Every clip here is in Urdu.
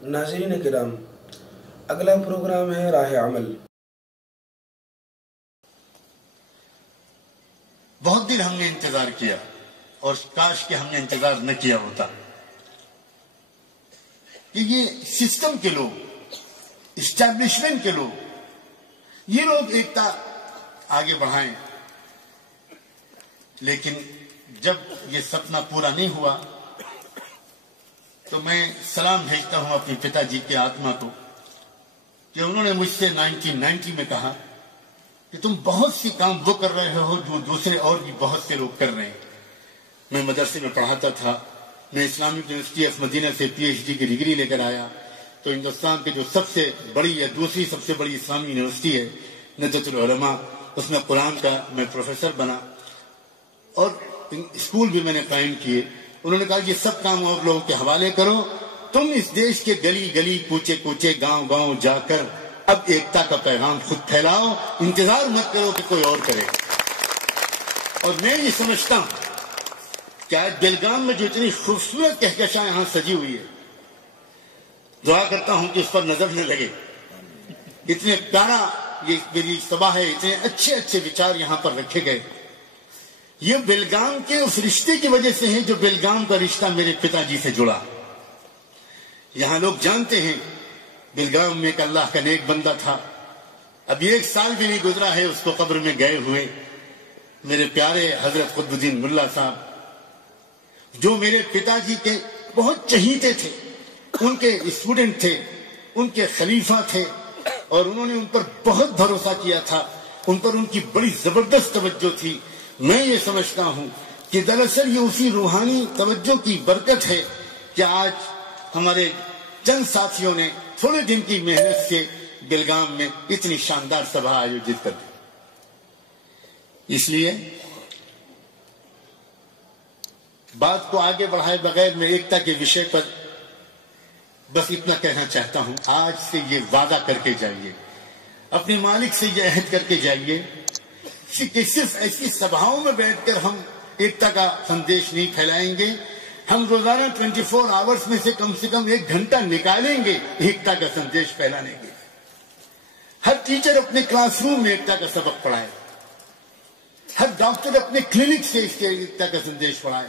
ناظرین کرام، اگلا پروگرام ہے راہ عمل۔ بہت دن ہم نے انتظار کیا اور کاش کہ ہم نے انتظار نہ کیا ہوتا کہ یہ سسٹم کے لوگ، اسٹیبلشمنٹ کے لوگ، یہ لوگ ایکتا آگے بڑھائیں، لیکن جب یہ سپنا پورا نہیں ہوا تو میں سلام بھیجتا ہوں اپنے پتا جی کے آتما کو کہ انہوں نے مجھ سے 1990 میں کہا کہ تم بہت سی کام وہ کر رہے ہو جو دوسرے اور بھی بہت سے لوگ کر رہے ہیں۔ میں مدرسے میں پڑھاتا تھا، میں اسلامک یونیورسٹی آف مدینہ سے PhD کی ڈگری لے کر آیا تو ہندوستان کی جو سب سے بڑی یا دوسری سب سے بڑی اسلامی یونیورسٹی ہے ندوۃ العلماء، اس میں قرآن کا میں پروفیسر بنا اور اسکول بھی میں نے قائم کیے۔ انہوں نے کہا یہ سب کام اور لوگوں کے حوالے کرو، تم اس دیش کے گلی گلی کوچے کوچے گاؤں گاؤں جا کر اب ایکتا کا پیغام خود پھیلاؤ، انتظار مت کرو کہ کوئی اور کرے۔ اور میں یہ سمجھتا ہوں کہ آج بیلگام میں جو اتنی خوبصورت کہکشاں یہاں سجی ہوئی ہے، دعا کرتا ہوں کہ اس پر نظر نہ لگے۔ اتنے پیارا یہ میری سبھا ہے، اتنے اچھے اچھے وچار یہاں پر رکھے گئے، یہ بیلگام کے اس رشتے کی وجہ سے ہے جو بیلگام کا رشتہ میرے پتا جی سے جڑا۔ یہاں لوگ جانتے ہیں بیلگام میں ایک اللہ کا نیک بندہ تھا، ابھی 1 سال بھی نہیں گزرا ہے اس کو قبر میں گئے ہوئے، میرے پیارے حضرت قطب الدین ملا صاحب، جو میرے پتا جی کے بہت چہیتے تھے، ان کے اسٹوڈنٹ تھے، ان کے خلیفہ تھے، اور انہوں نے ان پر بہت بھروسہ کیا تھا، ان پر ان کی بڑی زبردست توجہ تھی۔ میں یہ سمجھتا ہوں کہ دراصل یہ اسی روحانی توجہ کی برکت ہے کہ آج ہمارے چند ساتھیوں نے تھوڑے دن کی محنت سے بیلگام میں اتنی شاندار سبھا آیوجت کر دی۔ اس لیے بات کو آگے بڑھائے بغیر میں ایکتا کے وشے پر بس اتنا کہنا چاہتا ہوں، آج سے یہ وعدہ کر کے جائیے، اپنے مالک سے یہ عہد کر کے جائیے کہ صرف ایسی سبھاؤں میں بیٹھ کر ہم ایکتا کا سندیش نہیں پھیلائیں گے، ہم روزانہ 24 آورز میں سے کم 1 گھنٹہ نکالیں گے ایکتا کا سندیش پھیلانے کے۔ ہر ٹیچر اپنے کلاس روم میں ایکتا کا سبق پڑھائے، ہر ڈاکٹر اپنے کلینک سے اس کے ایکتا کا سندیش پڑھائے،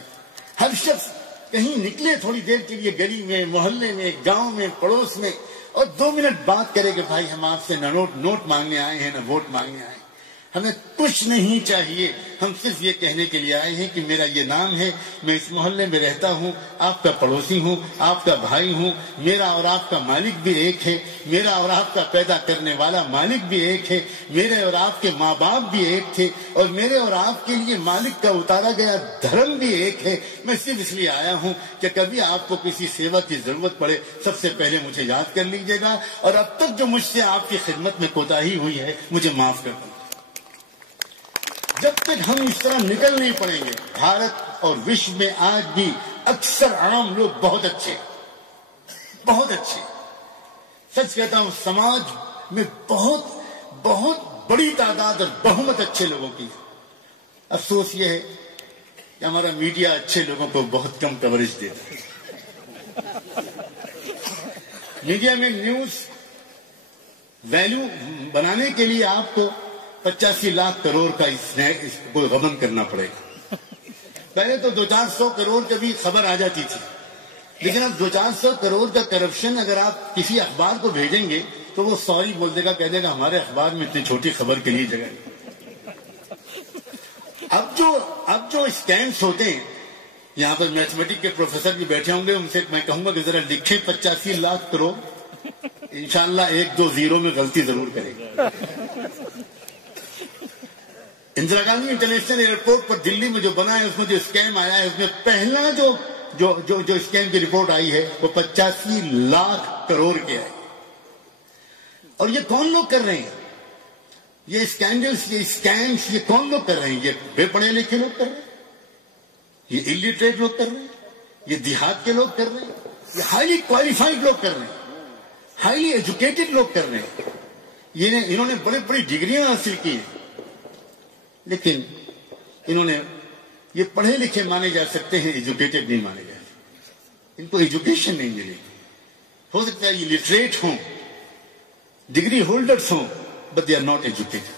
ہر شخص کہیں نکلے تھوڑی دیر کے لیے گلی میں، محلے میں، گاؤں میں، پڑوس میں، اور 2 منٹ بات کرے کہ بھائی ہم آپ سے نہ نوٹ مانگنے آئے ہیں نہ ووٹ مانگنے آئے ہیں، ہمیں کچھ نہیں چاہیے، ہم صرف یہ کہنے کے لیے آئے ہیں کہ میرا یہ نام ہے، میں اس محلے میں رہتا ہوں، آپ کا پڑوسی ہوں، آپ کا بھائی ہوں، میرا اور آپ کا مالک بھی ایک ہے، میرا اور آپ کا پیدا کرنے والا مالک بھی ایک ہے، میرے اور آپ کے ماں باپ بھی ایک تھے، اور میرے اور آپ کے لیے مالک کا اتارا گیا دھرم بھی ایک ہے۔ میں صرف اس لیے آیا ہوں کہ کبھی آپ کو کسی سیوا کی ضرورت پڑے سب سے پہلے مجھے یاد کر لیجیے گا، اور اب تک جو مجھ سے آپ کی خدمت میں کوتاہی ہوئی ہے مجھے معاف کر دیں۔ جب تک ہم اس طرح نکل نہیں پڑیں گے، بھارت اور وشو میں آج بھی اکثر عام لوگ بہت اچھے، سچ کہتا ہوں، سماج میں بہت بڑی تعداد اور بہت اچھے لوگوں کی۔ افسوس یہ ہے کہ ہمارا میڈیا اچھے لوگوں کو بہت کم کوریج دیتا ہے۔ میڈیا میں نیوز ویلیو بنانے کے لیے آپ کو 85 لاکھ کروڑ کا کوئی غبن کرنا پڑے گا۔ پہلے تو 200-400 کروڑ کا بھی خبر آ جاتی تھی، لیکن اب 200-400 کروڑ کا کرپشن اگر آپ کسی اخبار کو بھیجیں گے تو وہ سوری بول دے گا، کہہ دے گا ہمارے اخبار میں اتنی چھوٹی خبر کے لیے جگہ نہیں۔ اب جو اسکیمز ہوتے ہیں، یہاں پر میتھمیٹک کے پروفیسر بھی بیٹھے ہوں گے، ان سے میں کہوں گا کہ ذرا لکھیں 85 لاکھ کروڑ، انشاءاللہ 1-2 زیرو میں غلطی ضرور کریں گے۔ اندرا گاندھی انٹرنیشنل ایئرپورٹ پر دلی میں جو بنا ہے، اس میں جو اسکیم آیا ہے، اس میں پہلا جو اسکیم کی رپورٹ آئی ہے وہ 85 لاکھ کروڑ کے ہے۔ اور یہ کون لوگ کر رہے ہیں؟ یہ اسکینڈلز، یہ اسکیمز، یہ کون لوگ کر رہے ہیں؟ یہ بے پڑھے لکھے لوگ کر رہے ہیں، یہ الٹریٹ لوگ کر رہے ہیں، یہ دیہات کے لوگ کر رہے ہیں، یہ ہائیلی کوالیفائڈ لوگ کر رہے ہیں، ہائیلی ایجوکیٹڈ لوگ کر رہے ہیں۔ انہوں نے بڑی بڑی ڈگریاں حاصل کی ہیں، لیکن انہوں نے یہ پڑھے لکھے مانے جا سکتے ہیں، ایجوکیٹڈ نہیں مانے جا سکتے، ان کو ایجوکیشن نہیں ملے گی۔ ہو سکتا ہے یہ لٹریٹ ہوں, ڈگری ہولڈرز ہوں, but they are not educated.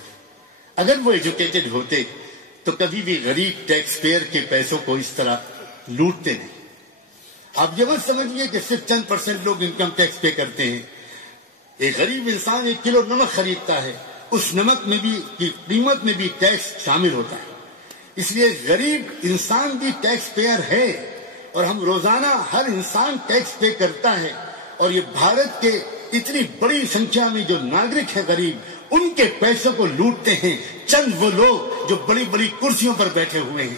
اگر وہ ایجوکیٹڈ ہوتے تو کبھی بھی غریب ٹیکس پیئر کے پیسوں کو اس طرح لوٹتے نہیں. آپ یہ مت سمجھیے کہ صرف 10% لوگ انکم ٹیکس پے کرتے ہیں. ایک غریب انسان 1 کلو نمک خریدتا ہے, اس نمک میں بھی کی قیمت میں بھی ٹیکس شامل ہوتا ہے. اس لیے غریب انسان بھی ٹیکس پیئر ہے, اور ہم روزانہ ہر انسان ٹیکس پے کرتا ہے. اور یہ بھارت کے اتنی بڑی سنکھیا میں جو ناگرک ہے غریب, ان کے پیسوں کو لوٹتے ہیں چند وہ لوگ جو بڑی بڑی کرسیوں پر بیٹھے ہوئے ہیں,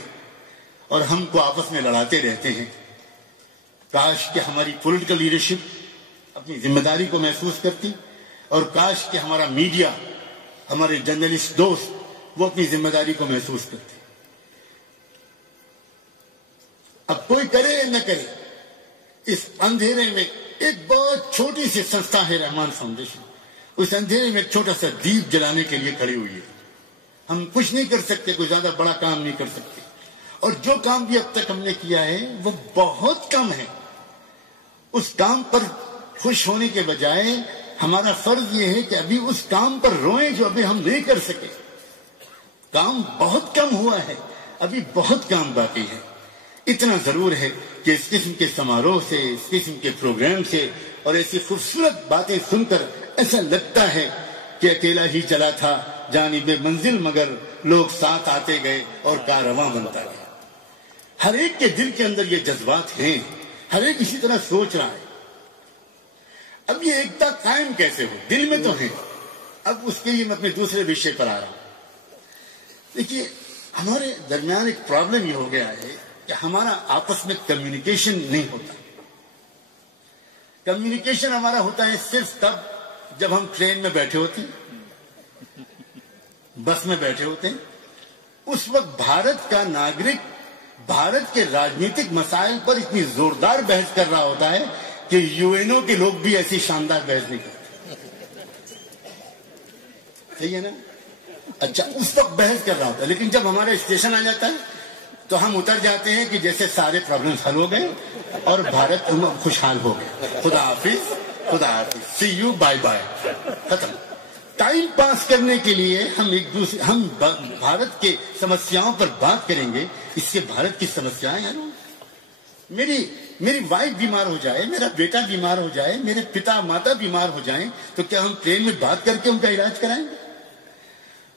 اور ہم کو آپس میں لڑاتے رہتے ہیں. کاش کہ ہماری پولیٹیکل لیڈرشپ اپنی ذمہ داری کو محسوس کرتی, اور کاش کہ ہمارا میڈیا, ہمارے جرنلسٹ دوست وہ اپنی ذمہ داری کو محسوس کرتے. اب کوئی کرے یا نہ کرے, اس اندھیرے میں ایک بہت چھوٹی سی سنستھا ہے رحمان فاؤنڈیشن, اس اندھیرے میں ایک چھوٹا سا دیپ جلانے کے لیے کھڑی ہوئی ہے. ہم کچھ نہیں کر سکتے, کوئی زیادہ بڑا کام نہیں کر سکتے, اور جو کام بھی اب تک ہم نے کیا ہے وہ بہت کم ہے. اس کام پر خوش ہونے کے بجائے ہمارا فرض یہ ہے کہ ابھی اس کام پر روئیں جو ابھی ہم نہیں کر سکے. کام بہت کم ہوا ہے, ابھی بہت کام باقی ہے. اتنا ضرور ہے کہ اس قسم کے سماروہ سے, اس قسم کے پروگرام سے اور ایسی خوبصورت باتیں سن کر ایسا لگتا ہے کہ اکیلا ہی چلا تھا جانب منزل, مگر لوگ ساتھ آتے گئے اور کارواں بنتا گیا. ہر ایک کے دل کے اندر یہ جذبات ہیں, ہر ایک اسی طرح سوچ رہا ہے. اب یہ ایکتا قائم کیسے ہو؟ دل میں تو ہے. اب اس کے لیے میں اپنے دوسرے وشے پر آ رہا ہوں. دیکھیے, ہمارے درمیان ایک پرابلم یہ ہو گیا ہے کہ ہمارا آپس میں کمیونیکیشن نہیں ہوتا. کمیونیکیشن ہمارا ہوتا ہے صرف تب جب ہم ٹرین میں بیٹھے ہوتے ہیں, بس میں بیٹھے ہوتے ہیں. اس وقت بھارت کا ناگرک بھارت کے راجنیتک مسائل پر اتنی زوردار بحث کر رہا ہوتا ہے کہ UN کے لوگ بھی ایسی شاندار بحث نہیں کرتے. صحیح ہے نا؟ اچھا, اس وقت بحث کر رہا ہوتا ہے, لیکن جب ہمارا اسٹیشن آ جاتا ہے تو ہم اتر جاتے ہیں کہ جیسے سارے پرابلمز حل ہو گئے اور بھارت خوشحال ہو گئے. خدا حافظ, خدا حافظ, سی یو, بائے بائے, ختم. ٹائم پاس کرنے کے لیے ہم بھارت کے سمسیاؤں پر بات کریں گے. اس سے بھارت کی سمسیاں ہیں. میری وائف بیمار ہو جائے, میرا بیٹا بیمار ہو جائے, میرے پتا ماتا بیمار ہو جائیں, تو کیا ہم ٹرین میں بات کر کے ان کا علاج کرائیں گے؟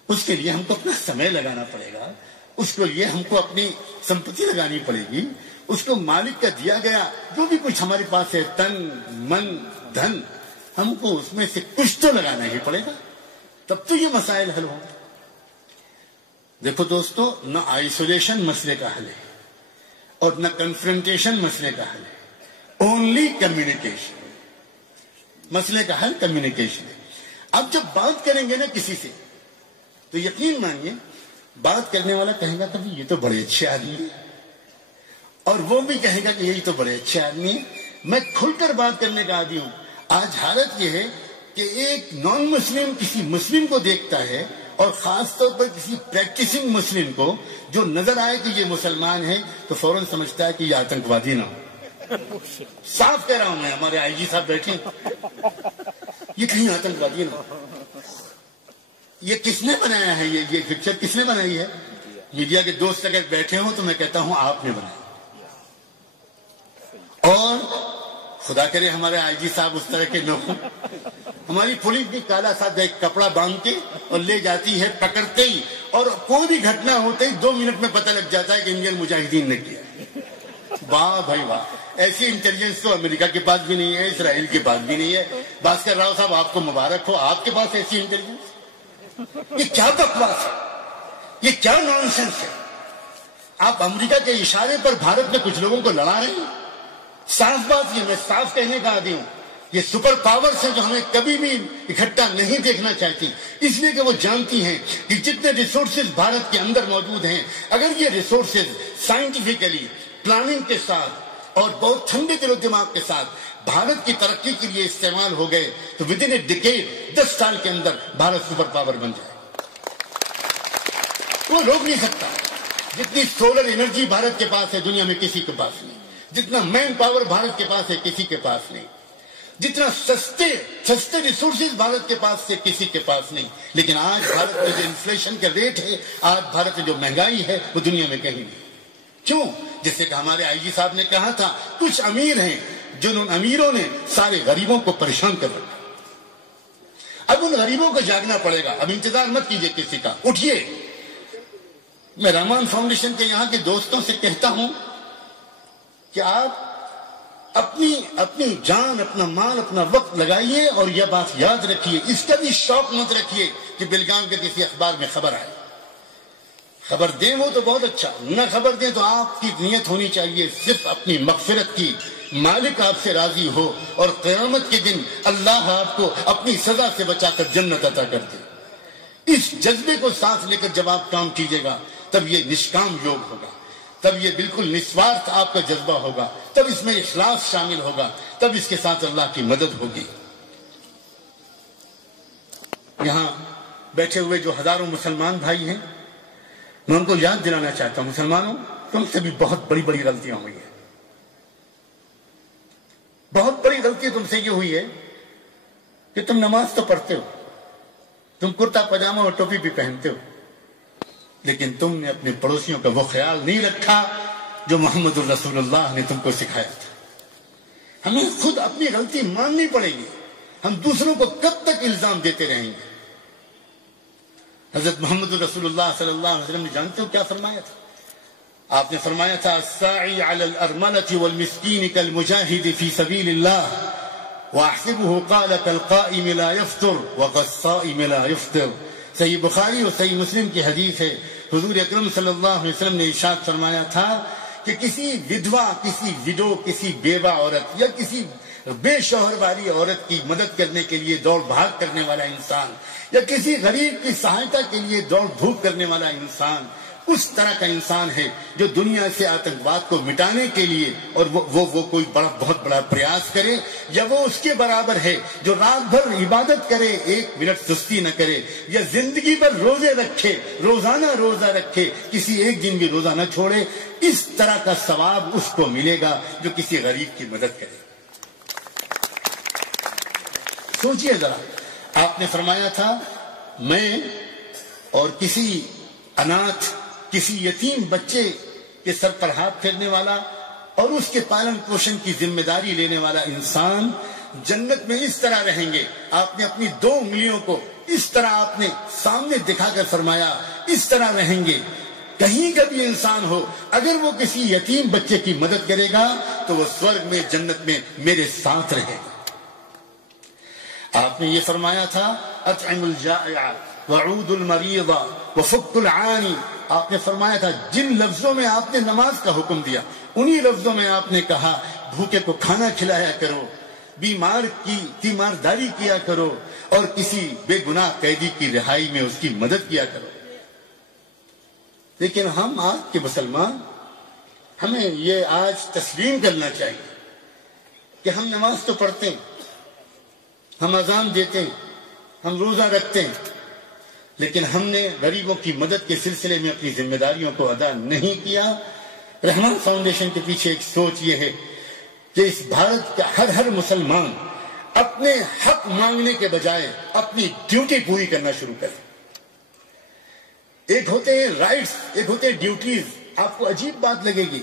اس کے لیے ہم کو اپنا سمے لگانا پڑے گا, اس کے لیے ہم کو اپنی سمپتی لگانی پڑے گی, اس کو مالک کا دیا گیا جو بھی کچھ ہمارے پاس ہے, تن من دھن, ہم کو اس میں سے کچھ تو لگانا ہی پڑے گا, تب تو یہ مسائل حل ہوں گے. دیکھو دوستو, نہ آئسولیشن مسئلے کا حل ہے اور نہ کنفرنٹیشن مسئلے کا حل ہے, اونلی کمیونیکیشن. مسئلے کا حل کمیونیکیشن ہے. اب جب بات کریں گے نا کسی سے, تو یقین مانیے بات کرنے والا کہے گا کبھی یہ تو بڑے اچھے آدمی ہیں, اور وہ بھی کہے گا کہ یہی تو بڑے اچھے آدمی ہیں. میں کھل کر بات کرنے کا عادی ہوں. آج حالت یہ ہے کہ ایک نان مسلم کسی مسلم کو دیکھتا ہے, اور خاص طور پر کسی پریکٹسنگ مسلم کو جو نظر آئے کہ یہ مسلمان ہے, تو فوراً سمجھتا ہے کہ یہ آتنکوادی نہ ہو. صاف کہہ رہا ہوں میں, ہمارے آئی جی صاحب بیٹھے, یہ کہیں آتنکوادی نہ ہو. یہ کس نے بنایا ہے, یہ پکچر کس نے بنائی ہے؟ میڈیا کے دوست اگر بیٹھے ہوں تو میں کہتا ہوں آپ نے بنایا. اور خدا کرے ہمارے آئی جی صاحب اس طرح کے نہ ہوں. ہماری پولیس بھی کالا سادہ ایک کپڑا باندھ کے اور لے جاتی ہے, پکڑتے ہی, اور کوئی بھی گھٹنا ہوتے ہی 2 منٹ میں پتہ لگ جاتا ہے کہ انڈین مجاہدین نے کیا. واہ بھائی واہ, ایسی انٹیلیجنس تو امریکہ کے پاس بھی نہیں ہے, اسرائیل کے پاس بھی نہیں ہے. بھاسکر راؤ صاحب آپ کو مبارک ہو, آپ کے پاس ایسی انٹیلیجنس. یہ کیا بکواس ہے, یہ کیا نان سینس ہے. آپ امریکہ کے اشارے پر بھارت میں کچھ لوگوں کو لڑا رہے ہیں. صاف بات, یہ میں صاف کہنے کا عادی ہوں, یہ سپر پاورز ہیں جو ہمیں کبھی بھی اکٹھا نہیں دیکھنا چاہتی, اس لیے کہ وہ جانتی ہیں کہ جتنے ریسورسز بھارت کے اندر موجود ہیں, اگر یہ ریسورسز سائنٹیفکلی پلاننگ کے ساتھ اور بہت ٹھنڈے دل و دماغ کے ساتھ بھارت کی ترقی کے لیے استعمال ہو گئے, تو ود ان اے ڈیکیڈ 10 سال کے اندر بھارت سپر پاور بن جائے. وہ روک نہیں سکتا. جتنی سولر انرجی بھارت کے پاس ہے دنیا میں کسی کے پاس نہیں, جتنا مین پاور بھارت کے پاس ہے کسی کے پاس نہیں. جتنا سستے ریسورسز بھارت کے پاس سے کسی کے پاس نہیں. لیکن آج بھارت میں جو انفلیشن کا ریٹ ہے، آج بھارت میں جو مہنگائی ہے، وہ دنیا میں کہیں نہیں. کیوں؟ جیسے کہ ہمارے آئی جی صاحب نے کہا تھا، کچھ امیر ہیں جن امیروں نے سارے غریبوں کو پریشان کر رکھا. اب ان غریبوں کو جاگنا پڑے گا. اب انتظار مت کیجئے کسی کا، اٹھیے. میں رحمان فاؤنڈیشن کے یہاں کے دوستوں سے کہتا ہوں کہ آپ اپنی جان، اپنا مال، اپنا وقت لگائیے اور یہ بات یاد رکھیے، اس کا بھی شوق مت رکھیے کہ بیلگام کے کسی اخبار میں خبر آئے. خبر دیں وہ تو بہت اچھا، نہ خبر دیں تو آپ کی نیت ہونی چاہیے صرف اپنی مغفرت کی. مالک آپ سے راضی ہو اور قیامت کے دن اللہ آپ کو اپنی سزا سے بچا کر جنت عطا کر دے. اس جذبے کو ساتھ لے کر جب آپ کام کیجیے گا تب یہ نشکام یوگ ہوگا، تب یہ بالکل نسوارتھ آپ کا جذبہ ہوگا، تب اس میں اخلاص شامل ہوگا، تب اس کے ساتھ اللہ کی مدد ہوگی. یہاں بیٹھے ہوئے جو ہزاروں مسلمان بھائی ہیں، میں ان کو یاد دلانا چاہتا ہوں، مسلمانوں تم سے بھی بہت بڑی بڑی غلطیاں ہوئی ہیں. بہت بڑی غلطی تم سے یہ ہوئی ہے کہ تم نماز تو پڑھتے ہو، تم کرتا پاجامہ اور ٹوپی بھی پہنتے ہو، لیکن تم نے اپنے پڑوسیوں کا وہ خیال نہیں رکھا جو محمد الرسول اللہ نے تم کو سکھایا تھا. ہمیں خود اپنی غلطی ماننی پڑے گی. ہم دوسروں کو کب تک الزام دیتے رہیں گے؟ حضرت محمد الرسول اللہ صلی اللہ علیہ وسلم نے جانتے ہو کیا فرمایا تھا؟ آپ نے فرمایا تھا الساعی علی الارملة والمسکین کالمجاہد فی سبیل اللہ واحسبه قال كالقائم لا يفطر وكالصائم لا يفطر. صحیح بخاری اور صحیح مسلم کی حدیث ہے. حضور اکرم صلی اللہ علیہ وسلم نے ارشاد فرمایا تھا کہ کسی ودھوا، کسی وڈو، کسی بیوہ عورت یا کسی بے شوہر والی عورت کی مدد کرنے کے لیے دوڑ بھاگ کرنے والا انسان یا کسی غریب کی سہایتا کے لیے دوڑ دھوپ کرنے والا انسان اس طرح کا انسان ہے جو دنیا سے آتنکواد کو مٹانے کے لیے اور وہ کوئی بہت بڑا پریاس کرے، یا وہ اس کے برابر ہے جو رات بھر عبادت کرے، ایک منٹ سستی نہ کرے، یا زندگی بھر روزے رکھے، روزانہ روزہ رکھے، کسی ایک دن بھی روزہ نہ چھوڑے. اس طرح کا ثواب اس کو ملے گا جو کسی غریب کی مدد کرے. سوچئے ذرا، آپ نے فرمایا تھا میں اور کسی اناتھ، کسی یتیم بچے کے سر پر ہاتھ پھیرنے والا اور اس کے پالن پوشن کی ذمہ داری لینے والا انسان جنت میں اس طرح رہیں گے. آپ نے اپنی 2 انگلیوں کو اس طرح آپ نے سامنے دکھا کر فرمایا اس طرح رہیں گے. کہیں کا بھی انسان ہو اگر وہ کسی یتیم بچے کی مدد کرے گا تو وہ سورگ میں، جنت میں میرے ساتھ رہے گا. آپ نے یہ فرمایا تھا اطعم الجائع وعود المریض وفک العانی. آپ نے فرمایا تھا جن لفظوں میں آپ نے نماز کا حکم دیا انہی لفظوں میں آپ نے کہا بھوکے کو کھانا کھلایا کرو، بیمار کی تیمارداری کیا کرو اور کسی بے گناہ قیدی کی رہائی میں اس کی مدد کیا کرو. لیکن ہم آج کے مسلمان، ہمیں یہ آج تسلیم کرنا چاہیے کہ ہم نماز تو پڑھتے ہیں، ہم اذان دیتے ہیں، ہم روزہ رکھتے ہیں، لیکن ہم نے غریبوں کی مدد کے سلسلے میں اپنی ذمہ داریوں کو ادا نہیں کیا. رحمان فاؤنڈیشن کے پیچھے ایک سوچ یہ ہے کہ اس بھارت کا ہر مسلمان اپنے حق مانگنے کے بجائے اپنی ڈیوٹی پوری کرنا شروع کرے. ایک ہوتے ہیں رائٹس، ایک ہوتے ہیں ڈیوٹیز. آپ کو عجیب بات لگے گی،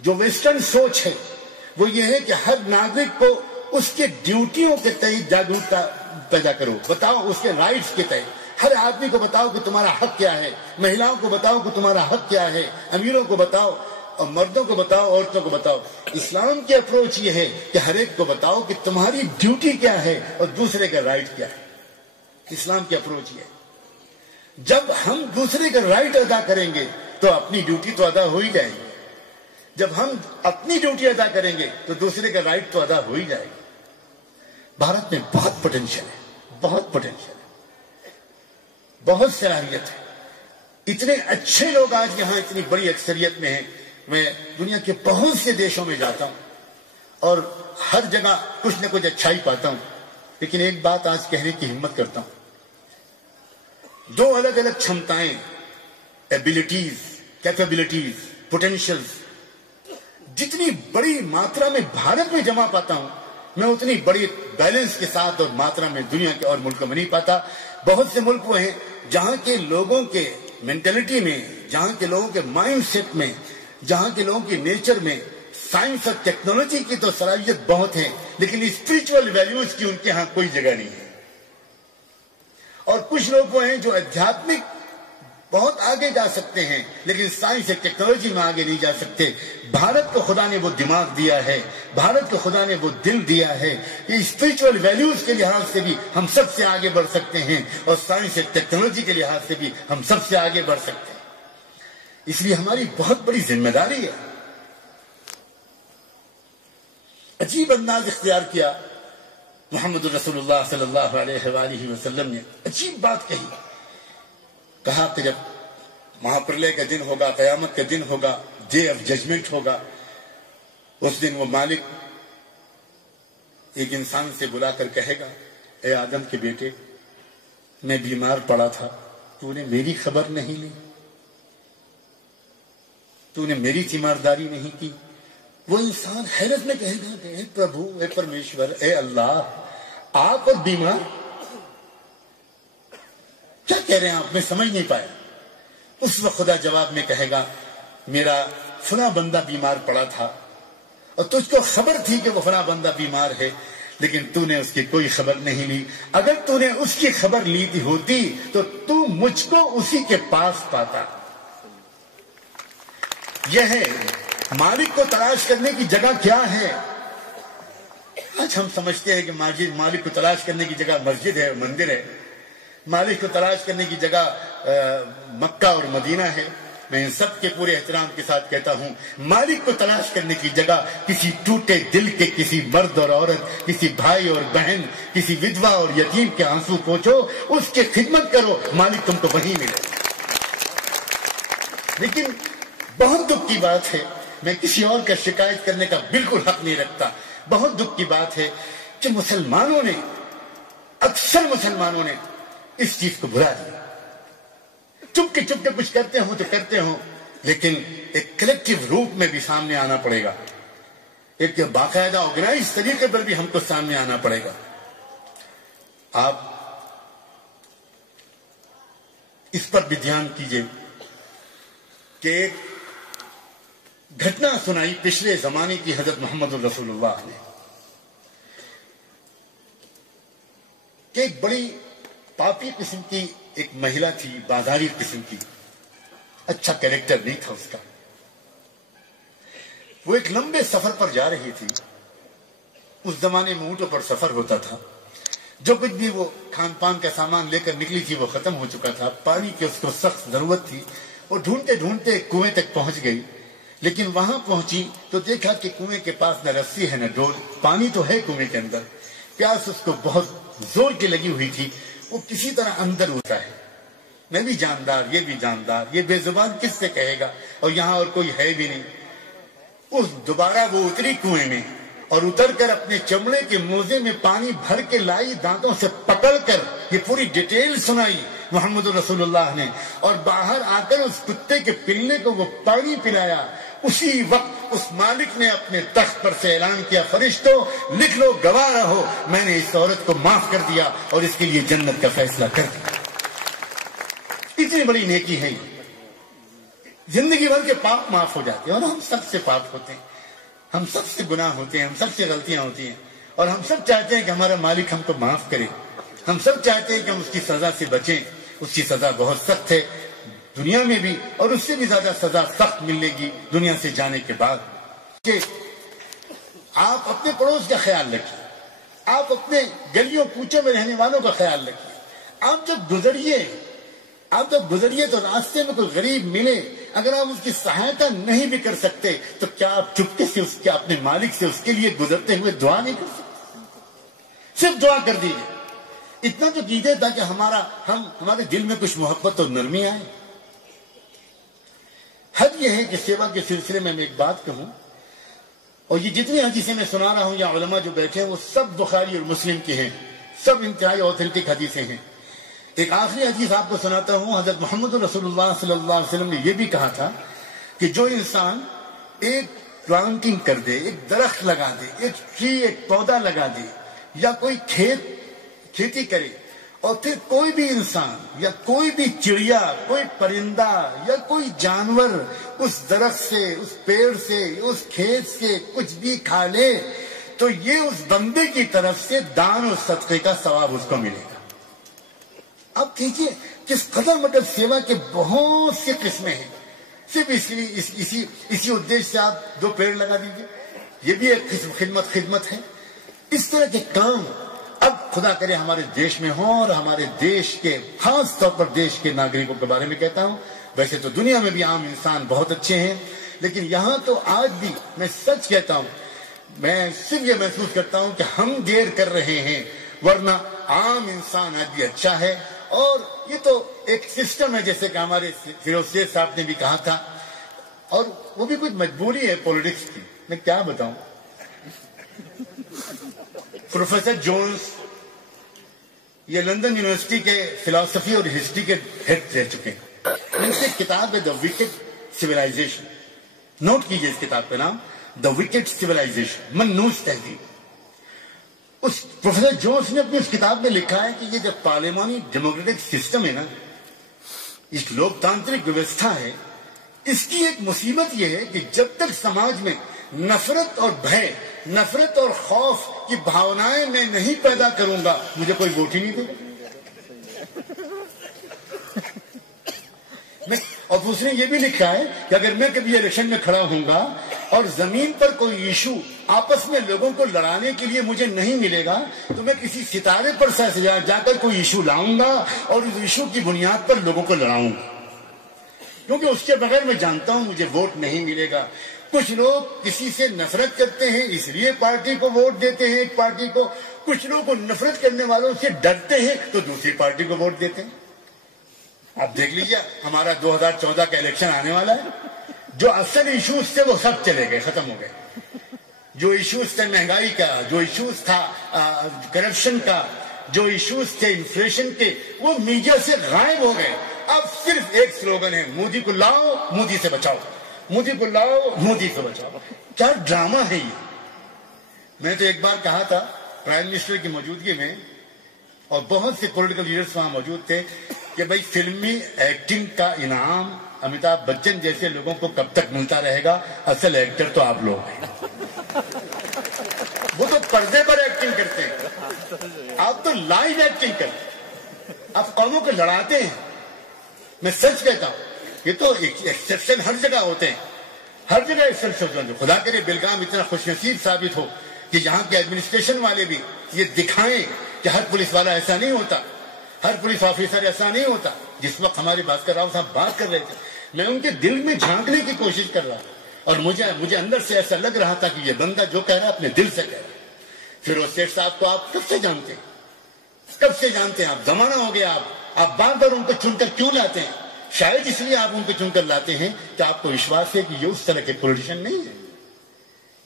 جو ویسٹرن سوچ ہے وہ یہ ہے کہ ہر ناگرک کو اس کے ڈیوٹیوں کے تحت جاگرکتا پیدا کرو، بتاؤ اس کے رائٹس کے تحت. ہر آدمی کو بتاؤ کہ تمہارا حق کیا ہے، مہیلاؤں کو بتاؤ کہ تمہارا حق کیا ہے، امیروں کو بتاؤ اور مردوں کو بتاؤ، عورتوں کو بتاؤ. اسلام کی اپروچ یہ ہے کہ ہر ایک کو بتاؤ کہ تمہاری ڈیوٹی کیا ہے اور دوسرے کا رائٹ کیا ہے. اسلام کی اپروچ یہ ہے. جب ہم دوسرے کا رائٹ ادا کریں گے تو اپنی ڈیوٹی تو ادا ہو ہی جائے گی. جب ہم اپنی ڈیوٹی ادا کریں گے تو دوسرے کا رائٹ تو ادا ہو ہی جائے گا. بھارت میں بہت پوٹینشیل ہے، بہت پوٹینشیل ہے، بہت صلاحیت ہے. اتنے اچھے لوگ آج یہاں اتنی بڑی اکثریت میں ہیں. میں دنیا کے بہت سے دیشوں میں جاتا ہوں اور ہر جگہ کچھ نہ کچھ اچھائی پاتا ہوں، لیکن ایک بات آج کہنے کی ہمت کرتا ہوں. 2 الگ الگ چھمتائیں، ایبلٹیز، کیپیبلٹیز، پوٹینشیلز جتنی بڑی ماترا میں بھارت میں جمع پاتا ہوں میں اتنی بڑی بیلنس کے ساتھ اور ماترا میں دنیا کے اور ملکوں میں نہیں پاتا. بہت سے ملک وہ ہیں جہاں کے لوگوں کے مینٹلٹی میں، جہاں کے لوگوں کے مائنڈ سیٹ میں، جہاں کے لوگوں کی نیچر میں سائنس اور ٹیکنالوجی کی تو صلاحیت بہت ہے، لیکن اسپرچول ویلیوز کی ان کے ہاں کوئی جگہ نہیں ہے. اور کچھ لوگ وہ ہیں جو ادھیاتمک بہت آگے جا سکتے ہیں، لیکن سائنس اور ٹیکنالوجی میں آگے نہیں جا سکتے. بھارت کو خدا نے وہ دماغ دیا ہے، بھارت کو خدا نے وہ دل دیا ہے کہ اسپرچول ویلیوز کے لحاظ سے بھی ہم سب سے آگے بڑھ سکتے ہیں، اور سائنس اور ٹیکنالوجی کے لحاظ سے بھی ہم سب سے آگے بڑھ سکتے ہیں. اس لیے ہماری بہت بڑی ذمہ داری ہے. عجیب انداز اختیار کیا محمد رسول اللہ صلی اللہ علیہ وآلہ وسلم نے. عجیب بات کہی. کہا کہ جب مہاپرلے کا دن ہوگا، قیامت کا دن ہوگا، ڈے آف ججمنٹ ہوگا، اس دن وہ مالک ایک انسان سے بلا کر کہے گا، اے آدم کے بیٹے، میں بیمار پڑا تھا، تو نے میری خبر نہیں لی، تو نے میری تیمارداری نہیں کی. وہ انسان حیرت میں کہے گا کہ اے پربھو، اے پرمیشور، اے اللہ، آپ اور بیمار، کیا کہہ رہے ہیں آپ؟ میں سمجھ نہیں پایا. اس وقت خدا جواب میں کہے گا، میرا فلاں بندہ بیمار پڑا تھا اور تجھ کو خبر تھی کہ وہ فلاں بندہ بیمار ہے، لیکن تو نے اس کی کوئی خبر نہیں لی. اگر تو نے اس کی خبر لی ہوتی تو تو مجھ کو اسی کے پاس پاتا. یہ ہے مالک کو تلاش کرنے کی جگہ کیا ہے. آج ہم سمجھتے ہیں کہ مالک کو تلاش کرنے کی جگہ مسجد ہے، مندر ہے. مالک کو تلاش کرنے کی جگہ مکہ اور مدینہ ہے. میں ان سب کے پورے احترام کے ساتھ کہتا ہوں، مالک کو تلاش کرنے کی جگہ کسی ٹوٹے دل کے کسی مرد اور عورت، کسی بھائی اور بہن، کسی ودوا اور یتیم کے آنسو پوچھو، اس کی خدمت کرو، مالک تم کو وہیں ملے. لیکن بہت دکھ کی بات ہے، میں کسی اور کا شکایت کرنے کا بالکل حق نہیں رکھتا، بہت دکھ کی بات ہے کہ مسلمانوں نے، اکثر مسلمانوں نے اس چیز کو بھلا دیا. چپ کے کچھ کرتے ہوں تو کرتے ہوں، لیکن ایک کلیکٹیو روپ میں بھی سامنے آنا پڑے گا، ایک باقاعدہ آرگنائز طریقے پر بھی ہم کو سامنے آنا پڑے گا. آپ اس پر بھی دھیان کیجئے کہ ایک گھٹنا سنائی پچھلے زمانے کی حضرت محمد رسول اللہ نے، کہ ایک بڑی پاپی قسم کی ایک مہیلا تھی، بازاری قسم کی، اچھا کیریکٹر نہیں تھا اس کا. وہ ایک لمبے سفر پر جا رہی تھی. اس زمانے میں اونٹوں پر سفر ہوتا تھا. جو کچھ بھی وہ کھان پان کا سامان لے کر نکلی تھی وہ ختم ہو چکا تھا. پانی کی اس کو سخت ضرورت تھی. وہ ڈھونڈتے ڈھونڈتے کنویں تک پہنچ گئی، لیکن وہاں پہنچی تو دیکھا کہ کنویں کے پاس نہ رسی ہے نہ ڈول. پانی تو ہے کنویں کے اندر، پیاس اس کو بہت زور کی لگی ہوئی تھی. وہ کسی طرح اندر اترا ہے. میں بھی جاندار، یہ بھی جاندار، یہ بے زبان کس سے کہے گا، اور یہاں اور کوئی ہے بھی نہیں. دوبارہ وہ اتری کنویں میں اور اتر کر اپنے چمڑے کے موزے میں پانی بھر کے لائی، دانتوں سے پکڑ کر. یہ پوری ڈیٹیل سنائی محمد رسول اللہ نے، اور باہر آ کر اس کتے کے پلنے کو وہ پانی پلایا. اسی وقت اس مالک نے اپنے تخت پر سے اعلان کیا، فرشتوں لکھ لو، گواہ رہو، میں نے اس عورت کو معاف کر دیا اور اس کے لیے جنت کا فیصلہ کر دیا. اتنی بڑی نیکی ہے یہ. زندگی بھر کے پاپ معاف ہو جاتے ہیں، اور ہم سب سے پاپ ہوتے ہیں، ہم سب سے گناہ ہوتے ہیں، ہم سب سے غلطیاں ہوتی ہیں، اور ہم سب چاہتے ہیں کہ ہمارا مالک ہم کو معاف کرے. ہم سب چاہتے ہیں کہ ہم اس کی سزا سے بچیں. اس کی سزا بہت سخت ہے دنیا میں بھی، اور اس سے بھی زیادہ سزا سخت ملے گی دنیا سے جانے کے بعد. کہ آپ اپنے پڑوس کا خیال رکھیے، آپ اپنے گلیوں کوچوں میں رہنے والوں کا خیال رکھیے. آپ جب گزریے تو راستے میں کوئی غریب ملے، اگر آپ اس کی سہایتا نہیں بھی کر سکتے تو کیا آپ چپکے سے اس کے اپنے مالک سے اس کے لیے گزرتے ہوئے دعا نہیں کر سکتے؟ صرف دعا کر دیجیے. اتنا تو کیجیے تاکہ ہمارے دل میں کچھ محبت اور نرمی آئے. حد یہ ہے کہ سیوا کے سلسلے میں ایک بات کہوں، اور یہ جتنی حدیثیں میں سنا رہا ہوں یا علماء جو بیٹھے ہیں وہ سب بخاری اور مسلم کی ہیں، سب انتہائی اوتھینٹک حدیثیں ہیں. ایک آخری حدیث آپ کو سناتا ہوں. حضرت محمد رسول اللہ صلی اللہ علیہ وسلم نے یہ بھی کہا تھا کہ جو انسان ایک پلانٹنگ کر دے، ایک درخت لگا دے، ایک ٹری، ایک پودا لگا دے، یا کوئی کھیتی کرے، اور پھر کوئی بھی انسان یا کوئی بھی چڑیا، کوئی پرندہ یا کوئی جانور اس درخت سے، اس پیڑ سے، اس کھیت سے کچھ بھی کھا لے تو یہ اس بندے کی طرف سے دان اور صدقے کا ثواب اس کو ملے گا۔ اب دیکھیے کس قدر مطلب سیوا کے بہت سے قسمیں ہیں۔ صرف اسی ادیش سے آپ 2 پیڑ لگا دیجیے، یہ بھی ایک قسم خدمت ہے۔ اس طرح کے کام اب خدا کرے ہمارے دیش میں ہوں، اور ہمارے دیش کے خاص طور پر دیش کے ناگرکوں کے بارے میں کہتا ہوں، ویسے تو دنیا میں بھی عام انسان بہت اچھے ہیں، لیکن یہاں تو آج بھی میں سچ کہتا ہوں، میں صرف یہ محسوس کرتا ہوں کہ ہم دیر کر رہے ہیں، ورنہ عام انسان آج بھی اچھا ہے۔ اور یہ تو ایک سسٹم ہے، جیسے کہ ہمارے فیروز شیخ صاحب نے بھی کہا تھا، اور وہ بھی کچھ مجبوری ہے پولیٹکس کی۔ میں کیا بتاؤں، پروفیسر جونز یہ لندن یونیورسٹی کے فلسفی اور ہسٹری کے ہیڈ رہ چکے ہیں، ان سے کتاب ہے دا وکڈ سویلائزیشن، نوٹ کیجئے اس کتاب کا نام دا وکڈ سویلائزیشن، منحوس تہذیب۔ اس پروفیسر جونز نے اپنی اس کتاب میں لکھا ہے کہ یہ جو پارلیمانی ڈیموکریٹک سسٹم ہے نا، اس لوکتانترک ویوستھا ہے، اس کی ایک مصیبت یہ ہے کہ جب تک سماج میں نفرت اور بھے، نفرت اور خوف کی بھاونائیں میں نہیں پیدا کروں گا، مجھے کوئی ووٹ ہی نہیں دے گا۔ اور دوسرے یہ بھی لکھا ہے کہ اگر میں کبھی الیکشن میں کھڑا ہوں گا اور زمین پر کوئی ایشو آپس میں لوگوں کو لڑانے کے لیے مجھے نہیں ملے گا، تو میں کسی ستارے پر جا کر کوئی ایشو لاؤں گا اور اس ایشو کی بنیاد پر لوگوں کو لڑاؤں گا، کیونکہ اس کے بغیر میں جانتا ہوں مجھے ووٹ نہیں ملے گا۔ کچھ لوگ کسی سے نفرت کرتے ہیں اس لیے پارٹی کو ووٹ دیتے ہیں، ایک پارٹی کو، کچھ لوگ نفرت کرنے والوں سے ڈرتے ہیں تو دوسری پارٹی کو ووٹ دیتے ہیں۔ آپ دیکھ لیجیے ہمارا 2014 کا الیکشن آنے والا ہے، جو اصل ایشوز تھے وہ سب چلے گئے، ختم ہو گئے۔ جو ایشوز تھے مہنگائی کا، جو ایشوز تھا کرپشن کا، جو ایشوز تھے انفلیشن کے، وہ میڈیا سے غائب ہو گئے۔ اب صرف ایک سلوگن ہے، مودی کو لاؤ مودی سے بچاؤ، مودی کو لاؤ مودی سے بچاؤ۔ کیا ڈرامہ ہے یہ۔ میں تو ایک بار کہا تھا پرائم منسٹر کی موجودگی میں، اور بہت سے پولیٹیکل لیڈرز وہاں موجود تھے، کہ بھائی فلمی ایکٹنگ کا انعام امیتابھ بچن جیسے لوگوں کو کب تک ملتا رہے گا، اصل ایکٹر تو آپ لوگ ہیں۔ وہ تو پردے پر ایکٹنگ کرتے ہیں، آپ تو لائیو ایکٹنگ کرتے ہیں، آپ قوموں کو لڑاتے ہیں۔ میں سچ کہتا ہوں، یہ تو ایکسیپشن ہر جگہ ہوتے ہیں، ہر جگہ ایکسیپشن ہوتے ہیں۔ خدا کرے بیلگام اتنا خوش نصیب ثابت ہو کہ یہاں کے ایڈمنسٹریشن والے بھی یہ دکھائیں کہ ہر پولیس والا ایسا نہیں ہوتا، ہر پولیس آفیسر ایسا نہیں ہوتا۔ جس وقت ہمارے بھاسکر راؤ صاحب بات کر رہے تھے، میں ان کے دل میں جھانکنے کی کوشش کر رہا تھا، اور مجھے اندر سے ایسا لگ رہا تھا کہ یہ بندہ جو کہہ رہا ہے اپنے دل سے کہہ رہا ہے۔ فیروز شیخ صاحب کو آپ کب سے جانتے ہیں، کب سے جانتے ہیں آپ؟ زمانہ ہو گیا، آپ بار بار ان کو چن کر کیوں لاتے ہیں؟ شاید اس لیے آپ ان کو چن کر لاتے ہیں کہ آپ کو وشواس ہے کہ یہ اس طرح کے پولیٹیشین نہیں ہے،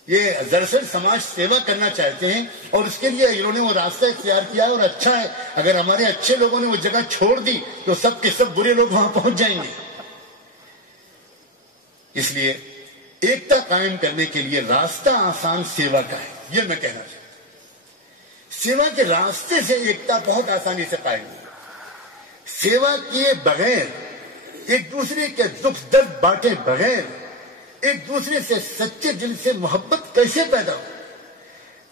یہ دراصل سماج سیوا کرنا چاہتے ہیں، اور اس کے لیے انہوں نے وہ راستہ اختیار کیا ہے، اور اچھا ہے۔ اگر ہمارے اچھے لوگوں نے وہ جگہ چھوڑ دی تو سب کے سب برے لوگ وہاں پہنچ جائیں گے۔ اس لیے ایکتا قائم کرنے کے لیے راستہ آسان سیوا کا ہے، یہ میں کہنا چاہتا ہوں۔ سیوا کے راستے سے ایکتا بہت آسانی سے قائم ہوگی۔ سیوا کیے بغیر، ایک دوسرے کے دکھ درد بانٹے بغیر، ایک دوسرے سے سچے دل سے محبت کیسے پیدا ہو؟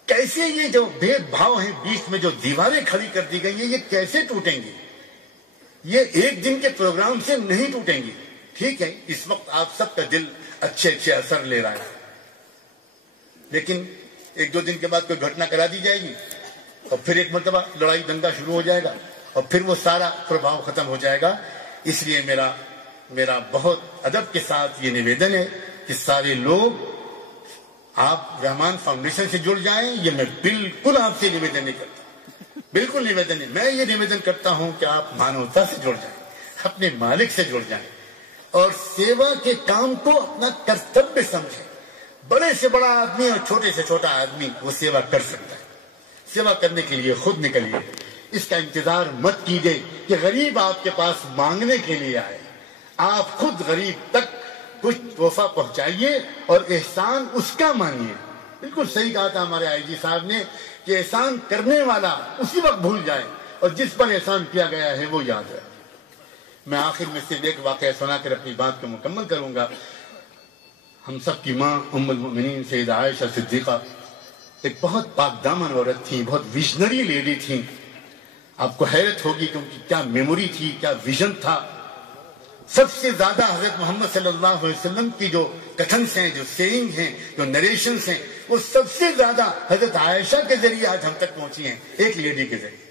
کیسے یہ جو بھید بھاؤ ہیں، بیچ میں جو دیواریں کھڑی کر دی گئی ہیں، یہ کیسے ٹوٹیں گی؟ یہ ایک دن کے پروگرام سے نہیں ٹوٹیں گی۔ ٹھیک ہے، اس وقت آپ سب کا دل اچھے اثر لے رہا ہے، لیکن ایک دو دن کے بعد کوئی گھٹنا کرا دی جائے گی، اور پھر ایک مرتبہ لڑائی دنگا شروع ہو جائے گا، اور پھر وہ سارا پربھاؤ ختم ہو جائے گا۔ اس لیے میرا بہت ادب کے ساتھ یہ نویدن ہے کہ سارے لوگ آپ رحمان فاؤنڈیشن سے جڑ جائیں۔ یہ میں بالکل آپ سے نویدن نہیں کرتا، بالکل نویدن نہیں، میں یہ نویدن کرتا ہوں کہ آپ مانوتا سے جڑ جائیں، اپنے مالک سے جڑ جائیں، اور سیوا کے کام کو اپنا کرتویہ سمجھیں۔ بڑے سے بڑا آدمی اور چھوٹے سے چھوٹا آدمی وہ سیوا کر سکتا ہے۔ سیوا کرنے کے لیے خود نکلیے، اس کا انتظار مت کیجیے کہ غریب آپ کے پاس مانگنے کے لیے آئے۔ آپ خود غریب تک کچھ تحفہ پہنچائیے اور احسان اس کا مانیے. بالکل صحیح کہا تھا ہمارے آئی جی صاحب نے کہ احسان کرنے والا اسی وقت بھول جائے اور جس پر احسان کیا گیا ہے وہ یاد رہے. میں آخر میں صرف ایک واقعہ سنا کر اپنی بات کو مکمل کروں گا. ہم سب کی ماں ام المؤمنین سیدہ عائشہ صدیقہ ایک بہت پاک دامن عورت تھی, بہت ویژنری لیڈی تھی. آپ کو حیرت ہوگی کہ ان کی کیا میموری تھی, کیا ویژن تھا. سب سے زیادہ حضرت محمد صلی اللہ علیہ وسلم کی جو کتھنس ہیں, جو سیئنگ ہیں, جو نریشنز ہیں, وہ سب سے زیادہ حضرت عائشہ کے ذریعے آج ہم تک پہنچی ہیں, ایک لیڈی کے ذریعے.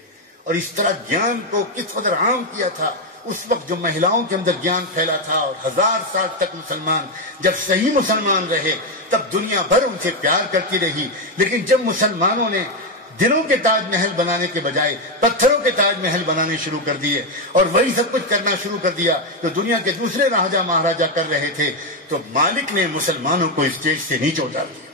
اور اس طرح گیان کو کس قدر عام کیا تھا. اس وقت جو مہیلاؤں کے اندر گیان پھیلا تھا, اور 1000 سال تک مسلمان جب صحیح مسلمان رہے تب دنیا بھر ان سے پیار کرتی رہی. لیکن جب مسلمانوں نے دلوں کے تاج محل بنانے کے بجائے پتھروں کے تاج محل بنانے شروع کر دیے اور وہی سب کچھ کرنا شروع کر دیا جو دنیا کے دوسرے راجا مہاراجا کر رہے تھے, تو مالک نے مسلمانوں کو اسٹیج سے نیچے اتار دیا.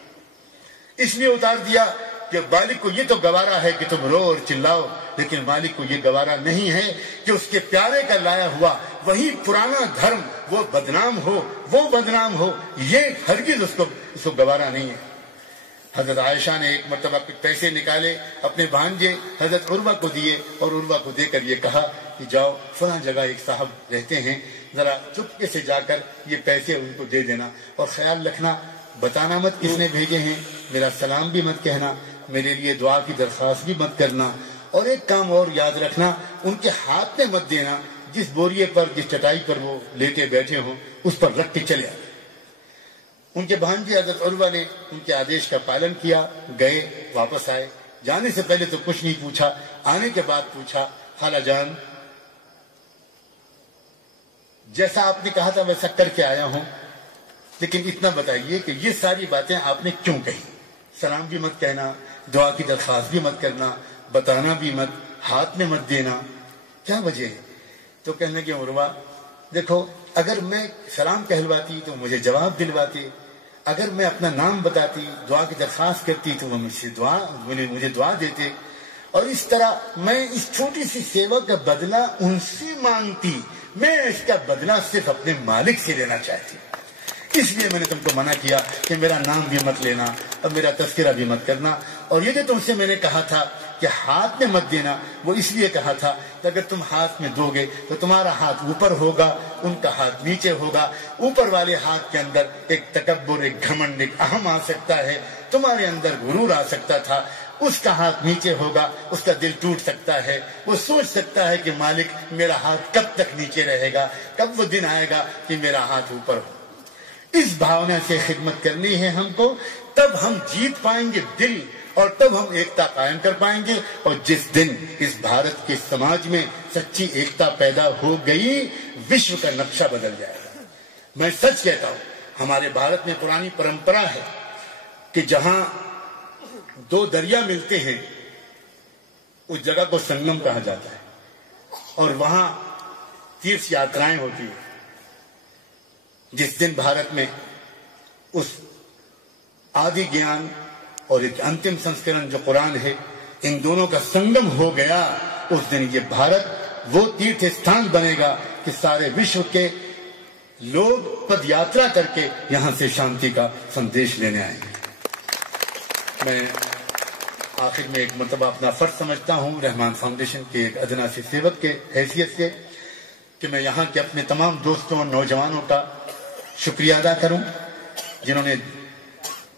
اس لیے اتار دیا کہ مالک کو یہ تو گوارا ہے کہ تم رو اور چلاؤ, لیکن مالک کو یہ گوارا نہیں ہے کہ اس کے پیارے کا لایا ہوا وہی پرانا دھرم وہ بدنام ہو. یہ ہرگز اس کو گوارا نہیں ہے. حضرت عائشہ نے ایک مرتبہ پیسے نکالے, اپنے بھانجے حضرت عروہ کو دیے اور عروہ کو دے کر یہ کہا کہ جاؤ فلاں جگہ ایک صاحب رہتے ہیں, ذرا چپکے سے جا کر یہ پیسے ان کو دے دینا, اور خیال رکھنا بتانا مت کس نے بھیجے ہیں, میرا سلام بھی مت کہنا, میرے لیے دعا کی درخواست بھی مت کرنا, اور ایک کام اور یاد رکھنا, ان کے ہاتھ میں مت دینا جس بوریے پر, جس چٹائی پر وہ لیٹے بیٹھے ہوں اس پر رکھ کے چلے آئے. ان کے بھانجے حضرت عروہ نے ان کے آدیش کا پالن کیا, گئے, واپس آئے. جانے سے پہلے تو کچھ نہیں پوچھا, آنے کے بعد پوچھا خالہ جان جیسا آپ نے کہا تھا ویسا کر کے آیا ہوں, لیکن اتنا بتائیے کہ یہ ساری باتیں آپ نے کیوں کہی. سلام بھی مت کہنا, دعا کی درخواست بھی مت کرنا, بتانا بھی مت, ہاتھ میں مت دینا, کیا وجہ ہے؟ تو کہنے لگے عروہ دیکھو, اگر میں سلام کہلواتی تو مجھے جواب دلواتے, اگر میں اپنا نام بتاتی, دعا کی درخواست کرتی تو وہ مجھے دعا دیتے, اور اس طرح میں اس چھوٹی سی سیوا کا بدلہ ان سے مانگتی, میں اس کا بدلہ صرف اپنے مالک سے لینا چاہتی. اس لیے میں نے تم کو منع کیا کہ میرا نام بھی مت لینا اور میرا تذکرہ بھی مت کرنا. اور یہ جو تم سے میں نے کہا تھا کہ ہاتھ میں مت دینا, وہ اس لیے کہا تھا کہ اگر تم ہاتھ میں دو گے تو تمہارا ہاتھ اوپر ہوگا, ان کا ہاتھ نیچے ہوگا. اوپر والے ہاتھ کے اندر ایک تکبر, ایک گھمنڈ, ایک اہم آ سکتا ہے, تمہارے اندر غرور آ سکتا تھا. اس کا ہاتھ نیچے ہوگا, اس کا دل ٹوٹ سکتا ہے, وہ سوچ سکتا ہے کہ مالک میرا ہاتھ کب تک نیچے رہے گا, کب وہ دن آئے گا کہ میرا ہاتھ اوپر ہو. اس بھاونا سے خدمت کرنی ہے ہم کو, تب ہم جیت پائیں گے دل, اور تب ہم ایکتا قائم کر پائیں گے. اور جس دن اس بھارت کے سماج میں سچی ایکتا پیدا ہو گئی, وشو کا نقشہ بدل جائے گا. میں سچ کہتا ہوں, ہمارے بھارت میں پرانی پرمپرا ہے کہ جہاں دو دریا ملتے ہیں اس جگہ کو سنگم کہا جاتا ہے, اور وہاں تیرتھ یاترائیں ہوتی ہیں. جس دن بھارت میں اس آدی گیان اور ایک انتم سنسکرن جو قرآن ہے, ان دونوں کا سنگم ہو گیا, اس دن یہ بھارت وہ تیرتھ استھان بنے گا کہ سارے وشو کے لوگ پد یاترا کر کے یہاں سے شانتی کا سندیش لینے آئیں گے. میں آخر میں ایک مرتبہ اپنا فرض سمجھتا ہوں رحمان فاؤنڈیشن کے ایک ادنا سے سیوک کے حیثیت سے کہ میں یہاں کے اپنے تمام دوستوں اور نوجوانوں کا شکریہ ادا کروں جنہوں نے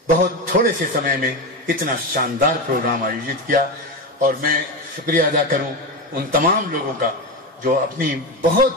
بہت تھوڑے سے سمے میں اتنا شاندار پروگرام آیوجت کیا. اور میں شکریہ ادا کروں ان تمام لوگوں کا جو اپنی بہت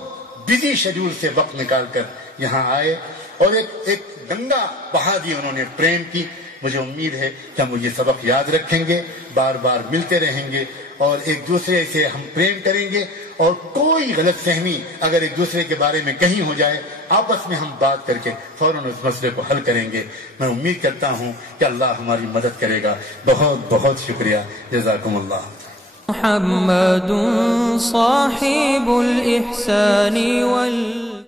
بزی شیڈول سے وقت نکال کر یہاں آئے اور ایک گنگا بہا دی انہوں نے پریم کی. مجھے امید ہے کہ ہم یہ سبق یاد رکھیں گے, بار بار ملتے رہیں گے اور ایک دوسرے سے ہم پریم کریں گے, اور کوئی غلط فہمی اگر ایک دوسرے کے بارے میں کہیں ہو جائے آپس میں ہم بات کر کے فوراً اس مسئلے کو حل کریں گے. میں امید کرتا ہوں کہ اللہ ہماری مدد کرے گا. بہت بہت شکریہ. جزاکم اللہ. محمد صاحب الإحسان